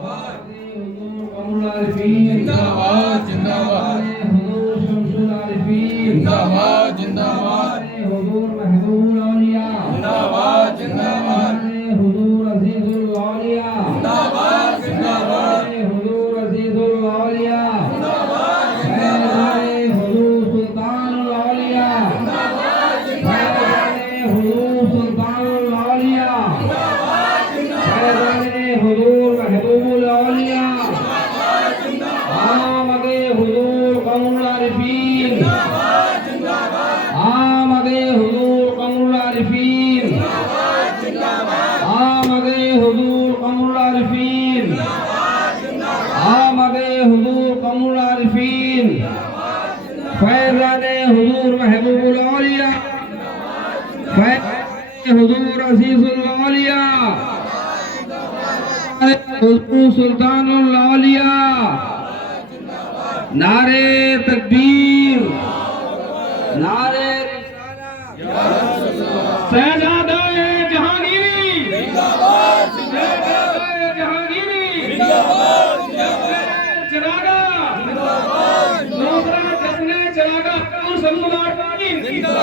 قمر العارفین زندہ باد حضور شمس العارفین زندہ باد زندہ باد حضور محبوب الاولیاء زندہ باد زندہ باد حضور عزیز الاولیاء زندہ باد زندہ باد حضور عزیز الاولیاء زندہ باد زندہ باد حضور سلطان الاولیاء زندہ باد زندہ باد حضور سلطان الاولیاء زندہ باد زندہ باد حضور محبوب الاولیاء آمد حضور قمر العارفین آمد حضور قمر العارفین آمد حضور قمر العارفین آمد حضور قمر العارفین فیضان حضور محبوب الاولیاء فیضان حضور عزیز الاولیاء حضور سلطان الاولیاء نعرے تکبیر نعرے سہزادہ جہانگیری سہزادہ جہانگیری چراغا دوسرا جشن چراغا حضور صلی اللہ علیہ وسلم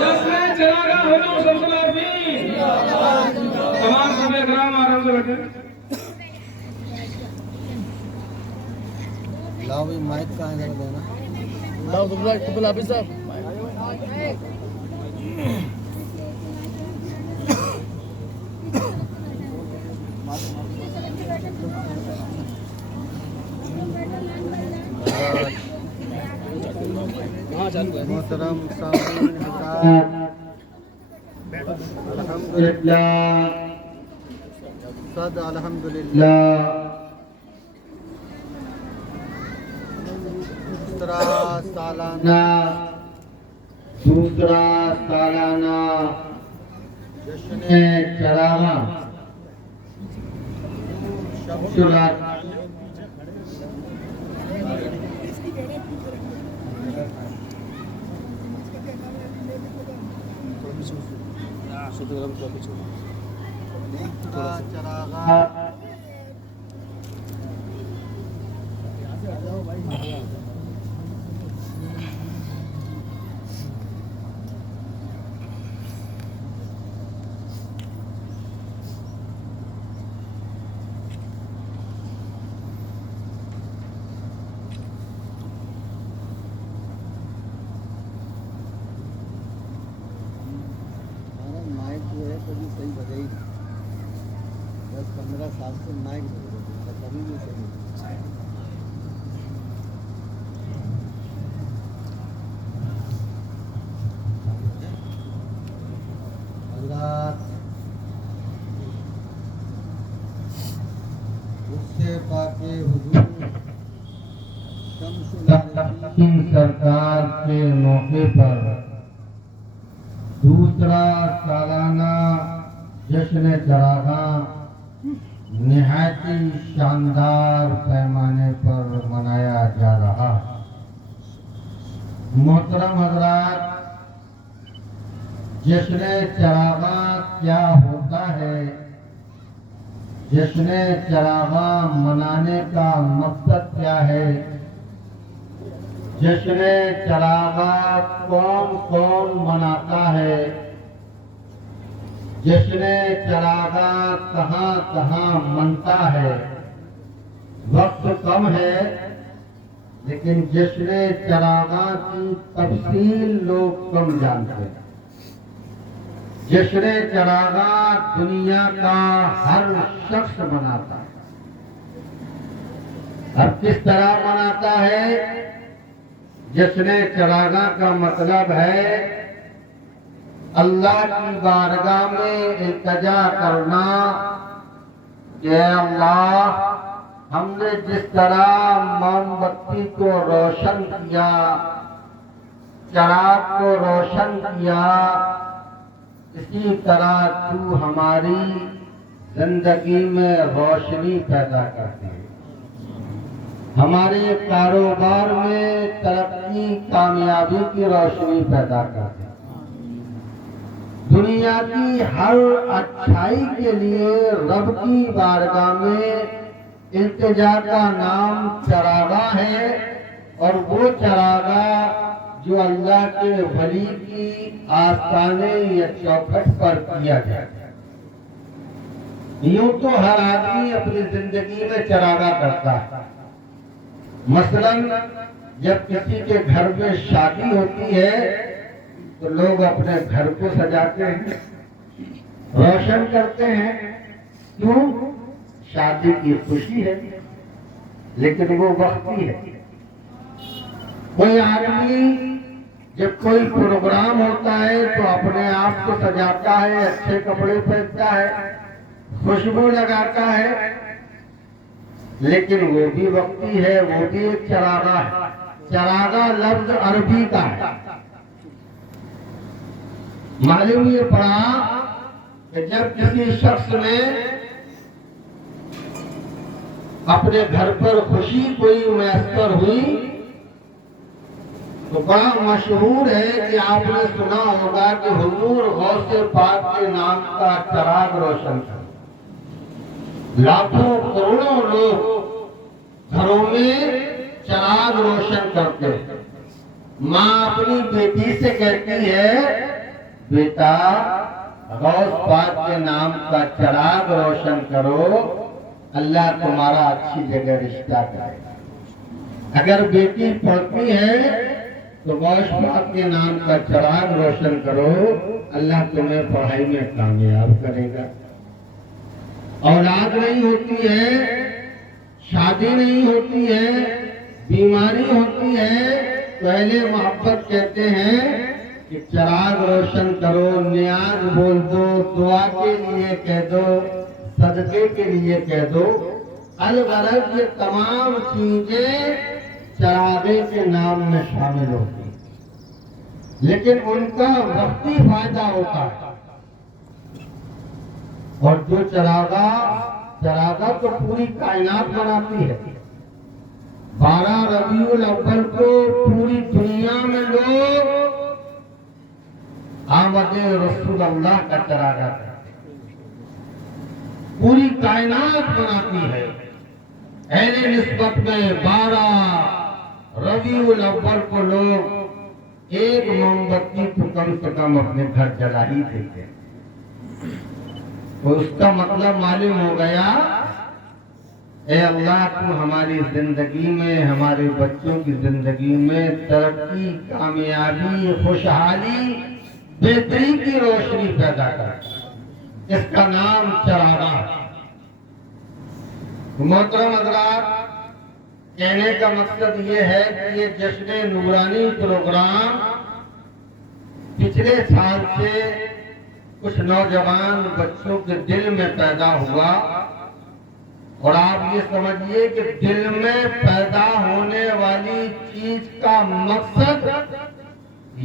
جشن چراغا حضور صلی اللہ علیہ وسلم تمام صحابہ کرام آرام سے بیٹھے لاؤ بھی مائک کہاں ہے ذرا دینا لاؤ قبل حافظ صاحب کہاں چالو ہے محترم سامعین حضرات الحمدللہ صد الحمدللہ دوسرا سالانہ جشن چراغاں شمس چراغا مائک جو ہے کبھی صحیح بجے ہی 10-15 سال سے مائک بجے کبھی بھی صحیح حضرات اس سے پاک حضور شمس العارفین سرکار کے موقع پر دوسرا سالانہ جشن چراغاں نہایت شاندار پیمانے پر منایا جا رہا ہے۔ محترم حضرات، جشن چراغاں کیا ہوتا ہے؟ جشن چراغاں منانے کا مقصد کیا ہے؟ جشن چراغاں کون کون مناتا ہے؟ جشن چراغاں کہاں کہاں منتا ہے؟ وقت کم ہے لیکن جشن چراغاں کی تفصیل لوگ کم جانتے ہیں۔ جشن چراغاں دنیا کا ہر شخص مناتا ہے۔ اب کس طرح مناتا ہے؟ جشن چراغاں کا مطلب ہے اللہ کی بارگاہ میں التجا کرنا کہ اے اللہ، ہم نے جس طرح موم بتی کو روشن کیا، چراغ کو روشن کیا، اسی طرح تو ہماری زندگی میں روشنی پیدا کرتی ہے، ہمارے کاروبار میں ترقی کامیابی کی روشنی پیدا کرتی ہے، دنیا کی ہر اچھائی کے لیے رب کی بارگاہ میں التجا کا نام چراغاہ ہے، اور وہ چراغاہ جو اللہ کے ولی کی آستانے یا چوکھٹ پر کیا جائے۔ یوں تو ہر آدمی اپنی زندگی میں چراغاہ کرتا ہے۔ مثلاً جب کسی کے گھر میں شادی ہوتی ہے تو لوگ اپنے گھر کو سجاتے ہیں، روشن کرتے ہیں۔ کیوں؟ شادی کی خوشی ہے، لیکن وہ وقتی ہے۔ کوئی آدمی جب کوئی پروگرام ہوتا ہے تو اپنے آپ کو سجاتا ہے، اچھے کپڑے پہنتا ہے، خوشبو لگاتا ہے، لیکن وہ بھی وقتی ہے، وہ بھی ایک چراغاہ ہے۔ چراغاہ لفظ عربی کا ہے۔ معلوم یہ پڑا کہ جب کسی شخص نے اپنے گھر پر خوشی کوئی میسر ہوئی تو بڑا مشہور ہے کہ آپ نے سنا ہوگا کہ حضور غوث پاک کے نام کا چراغ روشن کر۔ لاکھوں کروڑوں لوگ گھروں میں چراغ روشن کرتے ہیں۔ ماں اپنی بیٹی سے کہتی ہے، بیٹا غوث پاک کے نام کا چراغ روشن کرو، اللہ تمہارا اچھی جگہ رشتہ کرے۔ اگر بیٹی پڑھتی ہے تو غوث پاک کے نام کا چراغ روشن کرو، اللہ تمہیں پڑھائی میں کامیاب کرے گا۔ اولاد نہیں ہوتی ہے، شادی نہیں ہوتی ہے، بیماری ہوتی ہے، پہلے محبت کہتے ہیں کہ چراغ روشن کرو، نیاز بول دو، دعا کے لیے کہہ دو، صدقے کے لیے کہہ دو۔ الغرض یہ تمام چیزیں چراغے کے نام میں شامل ہوتی ہیں، لیکن ان کا وقتی فائدہ ہوتا ہے۔ اور جو چراغا تو پوری کائنات بناتی ہے۔ 12 ربیع الاول کو پوری دنیا میں لوگ آمد رسول اللہ کا چراغا کرتے ہیں۔ پوری کائنات بناتی ہے۔ اہل نسبت میں 12 ربیع الاول کو لوگ ایک موم بتی تو کم سے کم اپنے گھر جلا ہی دیتے ہیں۔ تو اس کا مطلب معلوم ہو گیا، اے اللہ تو ہماری زندگی میں، ہمارے بچوں کی زندگی میں ترقی، کامیابی، خوشحالی، بہتری کی روشنی پیدا کر۔ اس کا نام چراغاں۔ محترم حضرات، کہنے کا مقصد یہ ہے کہ یہ جشن نورانی پروگرام پچھلے سال سے کچھ نوجوان بچوں کے دل میں پیدا ہوا، اور آپ یہ سمجھیے کہ دل میں پیدا ہونے والی چیز کا مقصد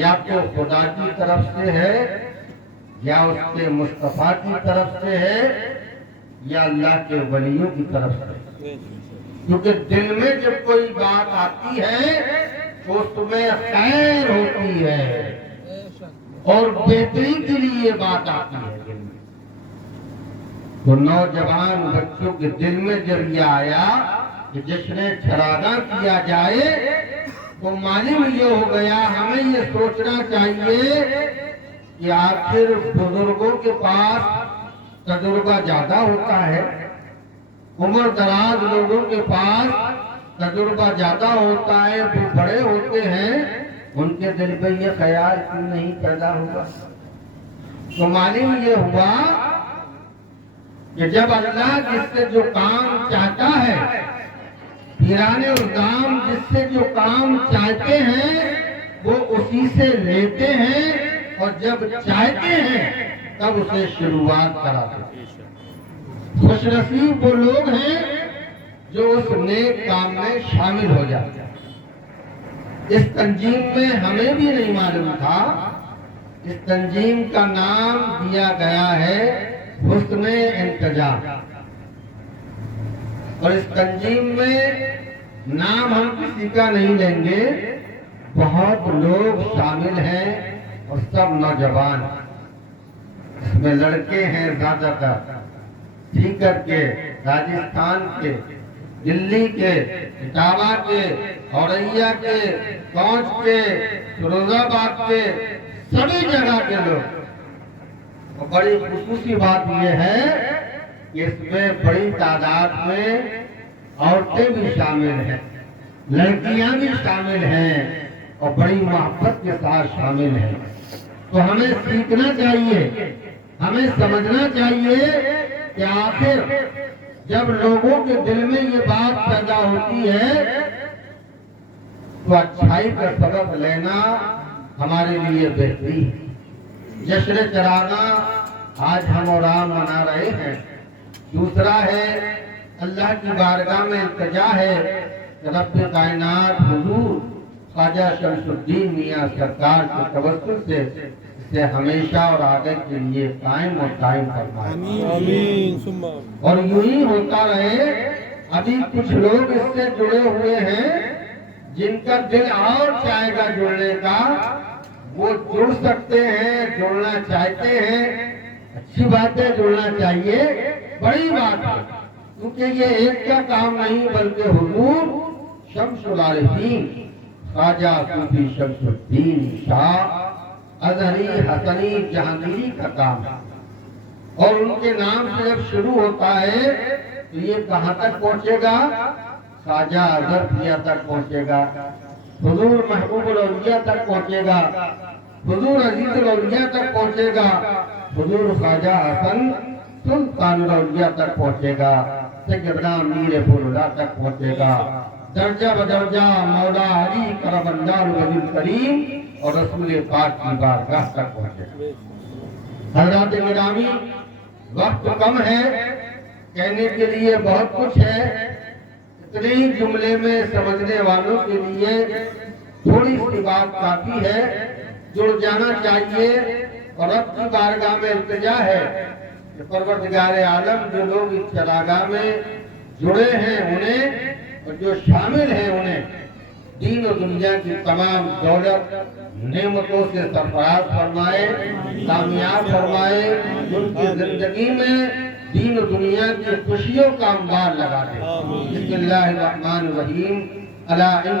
یا تو خدا کی طرف سے ہے، یا اس کے مصطفیٰ کی طرف سے ہے، یا اللہ کے ولیوں کی طرف سے۔ کیونکہ دل میں جب کوئی بات آتی ہے تو اس میں خیر ہوتی ہے اور بہتری کے لیے بات آتی ہے دل میں۔ تو نوجوان بچوں کے دل میں جب یہ آیا کہ جشن چراغاں کیا جائے تو معلوم یہ ہو گیا، ہمیں یہ سوچنا چاہیے کہ آخر بزرگوں کے پاس تجربہ زیادہ ہوتا ہے، عمر دراز لوگوں کے پاس تجربہ زیادہ ہوتا ہے، وہ بڑے ہوتے ہیں، ان کے دل پہ یہ خیال کیوں نہیں پیدا ہوگا؟ تو معلوم یہ ہوا کہ جب اللہ جس سے جو کام چاہتا ہے، پیرانے الزام جس سے جو کام چاہتے ہیں وہ اسی سے لیتے ہیں، اور جب چاہتے ہیں تب اسے شروعات کراتے ہیں۔ خوش نصیب وہ لوگ ہیں جو اس نیک کام میں شامل ہو جاتے ہیں۔ اس تنظیم میں ہمیں بھی نہیں معلوم تھا، اس تنظیم کا نام دیا گیا ہے حسن انتظام، اور اس تنظیم میں نام ہم کسی کا نہیں لیں گے، بہت لوگ شامل ہیں اور سب نوجوان ہیں۔ اس میں لڑکے ہیں زیادہ تر، سیکر کے، راجستھان کے، دلی کے، اٹاوا کے، اوریا کے، کونچ کے، فیروز آباد کے، سبھی جگہ کے لوگ۔ اور بڑی خصوصی بات یہ ہے کہ اس میں بڑی تعداد میں عورتیں بھی شامل ہیں، لڑکیاں بھی شامل ہیں اور بڑی محبت کے ساتھ شامل ہیں۔ تو ہمیں سیکھنا چاہیے، ہمیں سمجھنا چاہیے کہ آخر جب لوگوں کے دل میں یہ بات پیدا ہوتی ہے تو اچھائی کا سبب لینا ہمارے لیے بہتری ہے۔ جشن چراغاں آج ہم اور آپ منا رہے ہیں۔ دوسرا ہے اللہ کی بارگاہ میں التجا ہے کہ رب کائنات حضور خواجہ شمس الدین میاں سرکار کے توسل سے اسے ہمیشہ اور آگے کے لیے قائم اور قائم فرمائے، آمین۔ اور یوں ہی ہوتا رہے۔ ابھی کچھ لوگ اس سے جڑے ہوئے ہیں جن کا دل اور چاہے گا جڑنے کا، وہ جڑ سکتے ہیں، جڑنا چاہتے ہیں، اچھی بات ہے، جڑنا چاہیے، بڑی بات ہے، کیونکہ یہ ایک کا کام نہیں بلکہ حضور شمس العارفین خواجہ صوفی شمس الدین شاہ ازہری حسنی جہانگیری کا کام ہے۔ اور ان کے نام سے جب شروع ہوتا ہے تو یہ کہاں تک پہنچے گا؟ خواجہ اظہرفیہ تک پہنچے گا، حضور محبوب الاولیاء تک پہنچے گا، حضور عزیز الاولیاء تک پہنچے گا، حضور خواجہ حسن سلطان الاولیاء تک پہنچے گا، سیدنا میر پھول اللہ تک پہنچے گا، درجہ بدرجہ مولا علی کرم اللہ وجہ الکریم اور رسول پاک کی بارگاہ تک پہنچے گا۔ حضرات گرامی، وقت کم ہے، کہنے کے لیے بہت کچھ ہے، اتنے ہی جملے میں سمجھنے والوں کے لیے تھوڑی سی بات کافی ہے۔ جڑ جانا چاہیے اور رب کی بارگاہ میں التجا ہے کہ پروردگار عالم جو لوگ اس چراگاہ میں جڑے ہیں انہیں اور جو شامل ہیں انہیں دین و دنیا کی تمام دولت نعمتوں سے سرفراز فرمائے، کامیاب فرمائے، ان کی زندگی میں دین و دنیا کی خوشیوں کا انبار لگا دے۔ بسم اللہ الرحمن الرحیم۔ الا ان